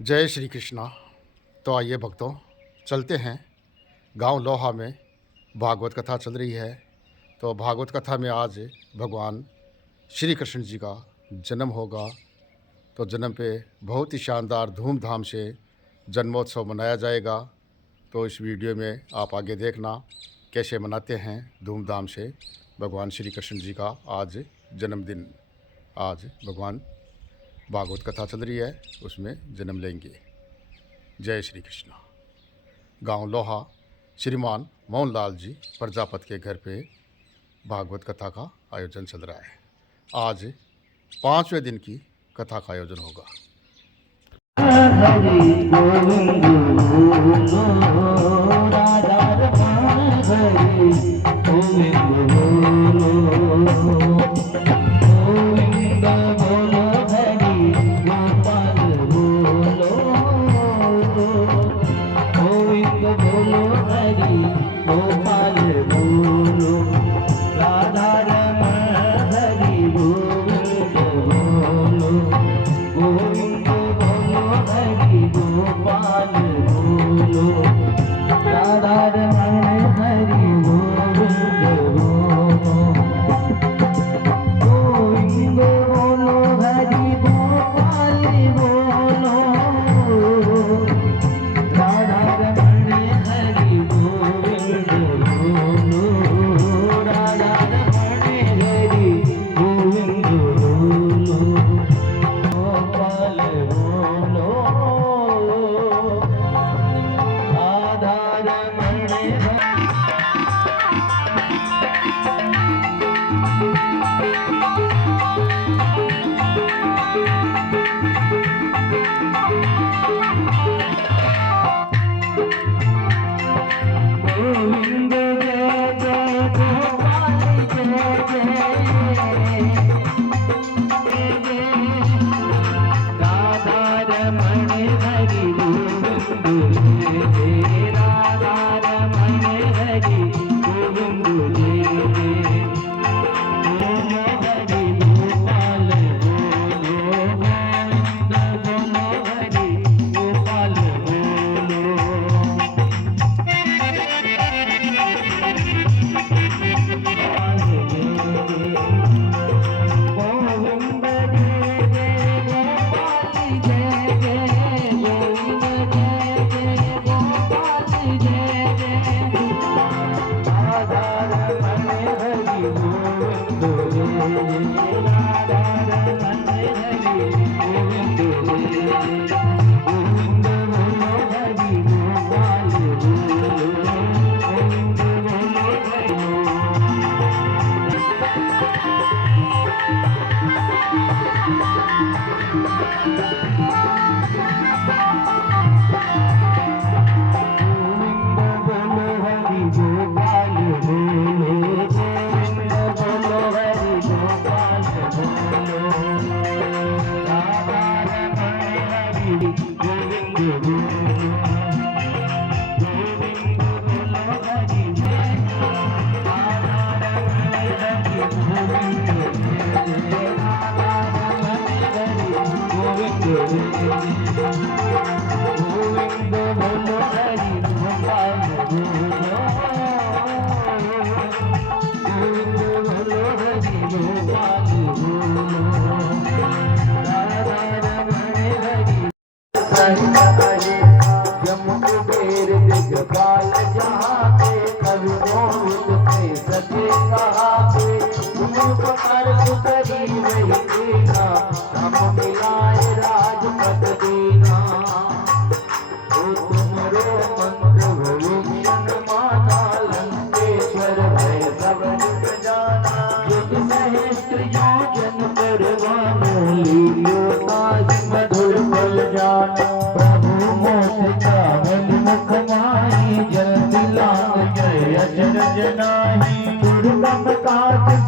जय श्री कृष्णा। तो आइए भक्तों, चलते हैं। गांव लोहा में भागवत कथा चल रही है। तो भागवत कथा में आज भगवान श्री कृष्ण जी का जन्म होगा। तो जन्म पे बहुत ही शानदार धूमधाम से जन्मोत्सव मनाया जाएगा। तो इस वीडियो में आप आगे देखना कैसे मनाते हैं धूमधाम से भगवान श्री कृष्ण जी का आज जन्मदिन। आज भगवान भागवत कथा चल रही है, उसमें जन्म लेंगे। जय श्री कृष्ण। गांव लोहा श्रीमान मोहनलाल जी प्रजापति के घर पे भागवत कथा का आयोजन चल रहा है। आज 5वें दिन की कथा का आयोजन होगा।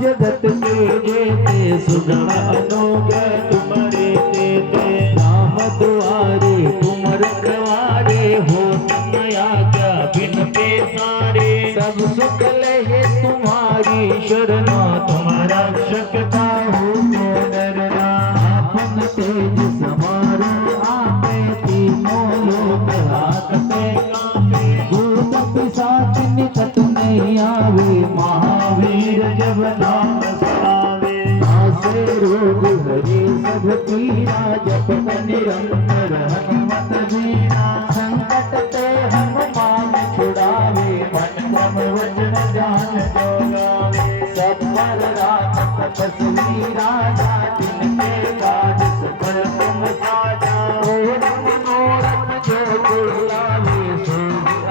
जगत के जेते सुधानोगे तुम्हारे तेते राम दुआरे तुम रखवारे हो नया क्या बिन पेसारे सब सुख लहे तुम्हारी शरणा तुम्हारा रक्षकता हो तो डरना अपन तेज समारो आपे पीरा जपत निरंतर हनुमत वीरा संकट ते हनुमान छुड़ावे मन क्रम वचन ध्यान जो गावे सब पर राम तपस्वी राजा जिनके काज सफल तुम साजा और मनोरथ जो बुलावे सो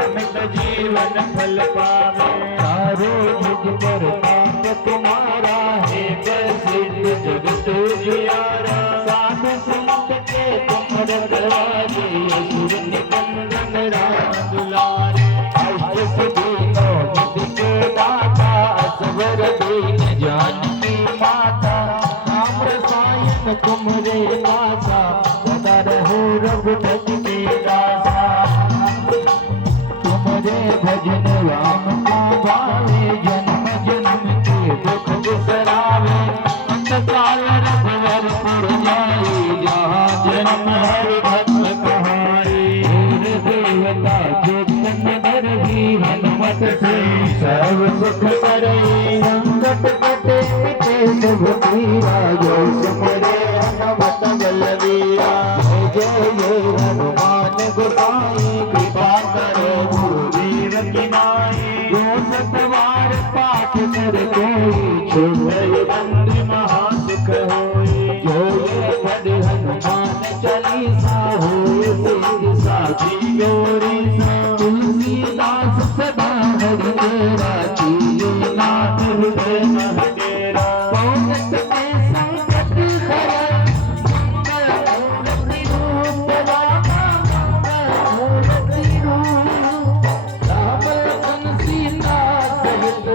अमित जीवन फल पावे सारे युग पर ताप तुम्हारा है प्रसिद्ध जगत जियारा साधु संत के तुम रखवारे असुर निकंदन राम दुलारे अष्ट दीनो निधि के दाता असवर दीन जानकी माता राम रसायन तुमरे दासा सदा रहो रघुपति के दासा तुमरे भजन राम का भावे जन्म जन्म के दुख बिसरावे अंत काल रघुवर पुर जाए जहाँ जन्म हरि भक्त कहाए देवता चेतन धरही हनुमत से सर्व सुख करे संकट कटे मिटे शुभ पीरा जो सुमरे हनुमत बलवीरा जय जय हनुमान गोसाई कृपा करो गुरुदेव की नाई जो सतवार पाठ कर कोई छुड़ई बंद महासुख होई जो ये पढ़ हनुमान चालीसा होए सिद्धि साखी गौरी तुलसीदास सदा हरि तेरा कीजे नाथ हृदय मह तेरा पौनत में संकट हरण मंगल मूर्ति रूप रामा मंगल मूर्ति रूप राम लखन सीता सहित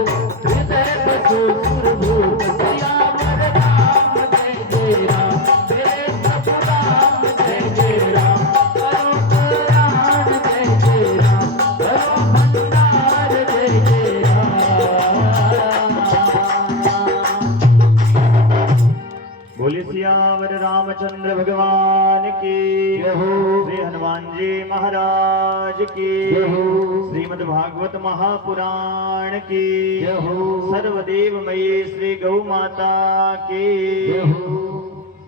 हृदय बसो सुरभूप सियावर राम जय जय राम जय प्रभु राम जय जय राम करो कल्याण जय जय राम करो भंडार जय जय राम बोले सियावर रामचंद्र भगवान की जय हो श्री हनुमान जी महाराज की जय हो श्रीमद् भागवत महापुराण की जय हो सर्वदेवमयी श्री गौ माता की जय हो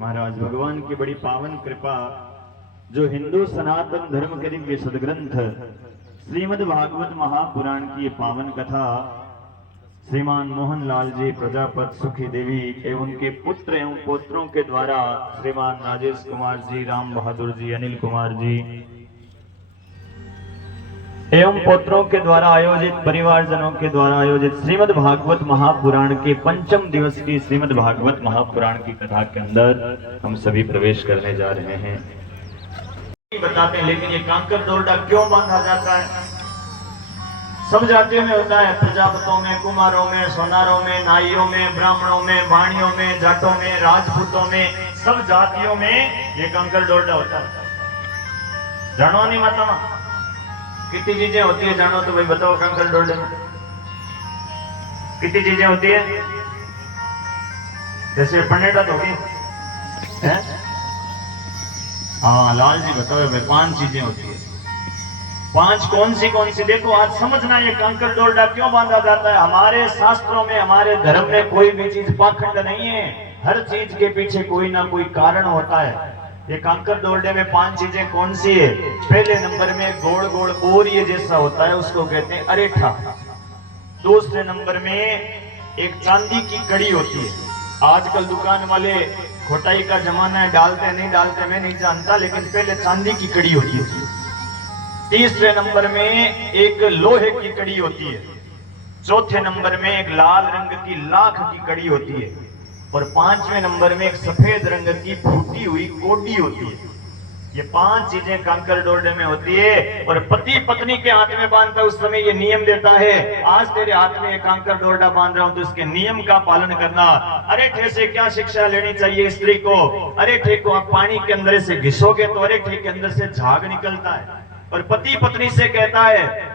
महाराज भगवान की बड़ी पावन कृपा जो हिंदू सनातन धर्म के दिव्य सदग्रंथ श्रीमद् भागवत महापुराण की ये पावन कथा श्रीमान मोहनलाल जी प्रजापत सुखी देवी एवं उनके पुत्र एवं पौत्रों के द्वारा श्रीमान राजेश कुमार जी, राम बहादुर जी, अनिल कुमार जी एवं पौत्रों के द्वारा आयोजित, परिवारजनों के द्वारा आयोजित श्रीमद् भागवत महापुराण के पंचम दिवस की श्रीमद् भागवत महापुराण की कथा के अंदर हम सभी प्रवेश करने जा रहे हैं। बताते हैं, लेकिन ये कांकर डोरडा क्यों बांधा जाता है? सब जातियों में होता है, प्रजापतों में, कुमारों में, सोनारों में, नाइयों में, ब्राह्मणों में, वाणियों में, जाटों में, राजपूतों में, सब जातियों में ये कंकर डोरडा होता है। जानो नहीं माता कितनी चीजें होती है, जानो तो भाई बताओ। कंकर डोरडे में कितनी चीजें होती है? जैसे पनेटा तो होगी है? हाँ लाल जी बताओ भाई, 5 चीजें होती है। 5 कौन सी? देखो आज समझना ये कंकर डोरडा क्यों बांधा जाता है। हमारे शास्त्रों में, हमारे धर्म में कोई भी चीज पाखंड नहीं है, हर चीज के पीछे कोई ना कोई कारण होता है। ये कंकर डोरडे में 5 चीजें कौन सी है? पहले नंबर में गोल गोल और ये जैसा होता है उसको कहते हैं अरेठा। दूसरे नंबर में एक चांदी की कड़ी होती है। आजकल दुकान वाले खोटाई का जमाना है, डालते नहीं डालते मैं नहीं जानता, लेकिन पहले चांदी की कड़ी होती है। तीसरे नंबर में एक लोहे की कड़ी होती है। चौथे नंबर में एक लाल रंग की लाख की कड़ी होती है। और 5वें नंबर में एक सफेद रंग की फूटी हुई कोडी होती है। ये 5 चीजें कंकर डोरडे में होती है। और पति पत्नी के हाथ में बांधता है उस समय ये नियम देता है, आज तेरे हाथ में कंकर डोरडा बांध रहा हूं तो इसके नियम का पालन करना। अरेठे से क्या शिक्षा लेनी चाहिए स्त्री को? अरेठे को आप पानी के अंदर से घिसोगे तो अरेठे के अंदर से झाग निकलता है। और पति पत्नी से कहता है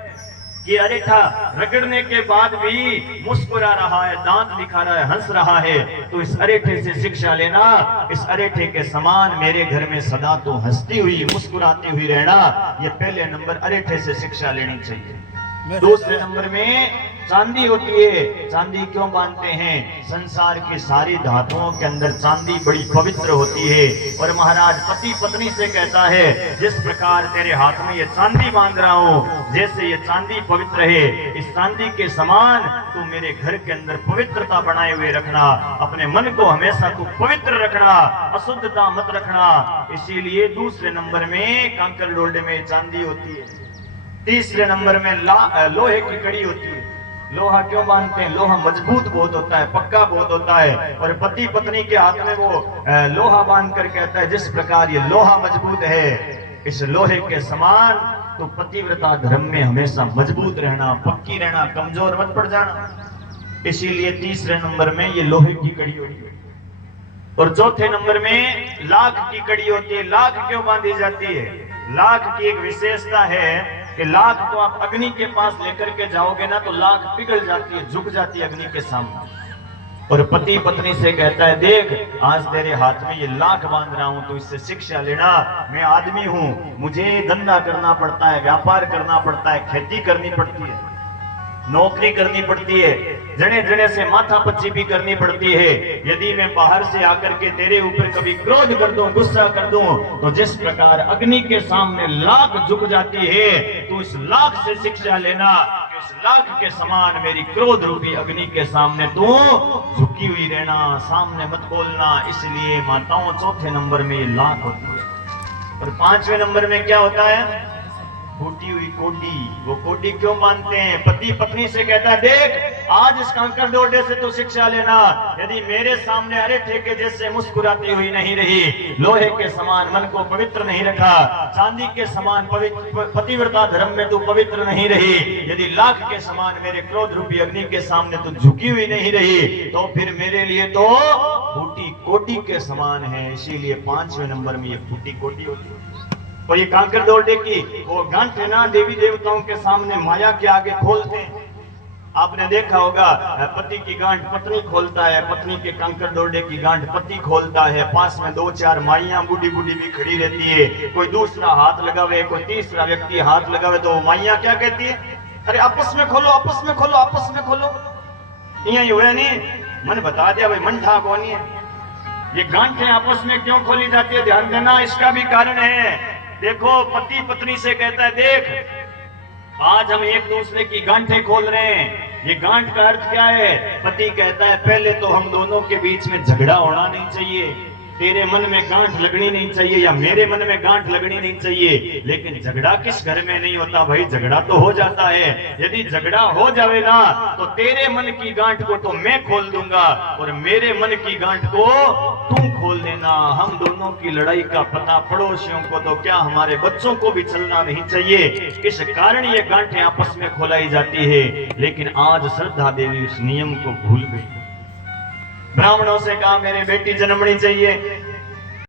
कि अरेठा रगड़ने के बाद भी मुस्कुरा रहा है, दांत दिखा रहा है, हंस रहा है, तो इस अरेठे से शिक्षा लेना। इस अरेठे के समान मेरे घर में सदा तो हंसती हुई, मुस्कुराती हुई रहना। ये पहले नंबर अरेठे से शिक्षा लेनी चाहिए। दूसरे नंबर में चांदी होती है। चांदी क्यों बांधते हैं? संसार की सारी धातुओं के अंदर चांदी बड़ी पवित्र होती है। और महाराज पति पत्नी से कहता है, जिस प्रकार तेरे हाथ में ये चांदी बांध रहा हूं, जैसे ये चांदी पवित्र है, इस चांदी के समान तू मेरे घर के अंदर पवित्रता बनाए हुए रखना। अपने मन को हमेशा तू पवित्र रखना, अशुद्धता मत रखना। इसीलिए दूसरे नंबर में कांकर डोल्डे में चांदी होती है। तीसरे नंबर में लोहे की कड़ी होती है। लोहा क्यों बांधते हैं? लोहा मजबूत बहुत होता है, पक्का बहुत होता है। और पति पत्नी के हाथ में वो लोहा बांध कर कहता है, जिस प्रकार ये लोहा मजबूत है, इस लोहे के समान तो पतिव्रता धर्म में हमेशा मजबूत रहना, पक्की रहना, कमजोर मत पड़ जाना। इसीलिए तीसरे नंबर में ये लोहे की कड़ी होती है। और चौथे नंबर में लाख की कड़ी होती है। लाख क्यों बांधी जाती है? लाख की एक विशेषता है कि लाख तो आप अग्नि के पास लेकर के जाओगे ना तो लाख पिघल जाती है, झुक जाती है अग्नि के सामने। और पति पत्नी से कहता है, देख आज तेरे हाथ में ये लाख बांध रहा हूं, तो इससे शिक्षा लेना। मैं आदमी हूं, मुझे धंधा करना पड़ता है, व्यापार करना पड़ता है, खेती करनी पड़ती है, नौकरी करनी पड़ती है, जने जने से माथा पच्ची भी करनी पड़ती है। यदि मैं बाहर से आकर के तेरे ऊपर कभी क्रोध कर दूं, गुस्सा कर दूं, तो जिस प्रकार अग्नि के सामने लाख झुक जाती है, तो इस लाख से शिक्षा लेना। इस लाख के समान मेरी क्रोध रूपी अग्नि के सामने तू झुकी हुई रहना, सामने मत बोलना। इसलिए माताओं चौथे नंबर में ये लाख होती है। और पांचवें नंबर में क्या होता है? फूटी हुई कोडी। वो कोडी क्यों बांधते हैं? पति पत्नी से कहता है, देख आज इस कांकर डोडे से तो शिक्षा लेना। यदि मेरे सामने अरे ठेके जैसे मुस्कुराती हुई नहीं रही, लोहे के समान मन को पवित्र नहीं रखा, चांदी के समान पतिव्रता धर्म में तू पवित्र नहीं रही, यदि लाख के समान मेरे क्रोध रूपी अग्नि के सामने तू झुकी हुई नहीं रही, तो फिर मेरे लिए तो फूटी कोडी के समान है। इसीलिए पांचवें नंबर में ये फूटी कोडी होती है। और ये कांकर डोल्डे की वो गांठ ना देवी देवताओं के सामने माया के आगे खोलते हैं। आपने देखा होगा, पति की गांठ पत्नी खोलता है, पत्नी के कांकर डोल्डे की गांठ पति खोलता है। पास में दो चार माइयां बूढ़ी बूढ़ी भी खड़ी रहती है। कोई दूसरा हाथ लगावे, कोई तीसरा व्यक्ति हाथ लगावे, तो वो माइयां क्या कहती है? अरे आपस में खोलो, आपस में खोलो, आपस में खोलो। यही हुआ नहीं, मैंने बता दिया भाई, मन था कौन है। ये गांठें आपस में क्यों खोली जाती है? ध्यान देना, इसका भी कारण है। देखो पति पत्नी से कहता है, देख आज हम एक दूसरे की गांठें खोल रहे हैं। ये गांठ का अर्थ क्या है? पति कहता है, पहले तो हम दोनों के बीच में झगड़ा होना नहीं चाहिए, तेरे मन में गांठ लगनी नहीं चाहिए या मेरे मन में गांठ लगनी नहीं चाहिए। लेकिन झगड़ा किस घर में नहीं होता भाई? झगड़ा तो हो जाता है। यदि झगड़ा हो जावे ना, तो तेरे मन की गांठ को तो मैं खोल दूंगा और मेरे मन की गांठ को तुम खोल देना। हम दोनों की लड़ाई का पता पड़ोसियों को तो क्या हमारे बच्चों को भी चलना नहीं चाहिए। इस कारण ये गांठें आपस में खोलाई जाती है। लेकिन आज श्रद्धा देवी उस नियम को भूल गई। ब्राह्मणों से कहा मेरी बेटी जन्मनी चाहिए,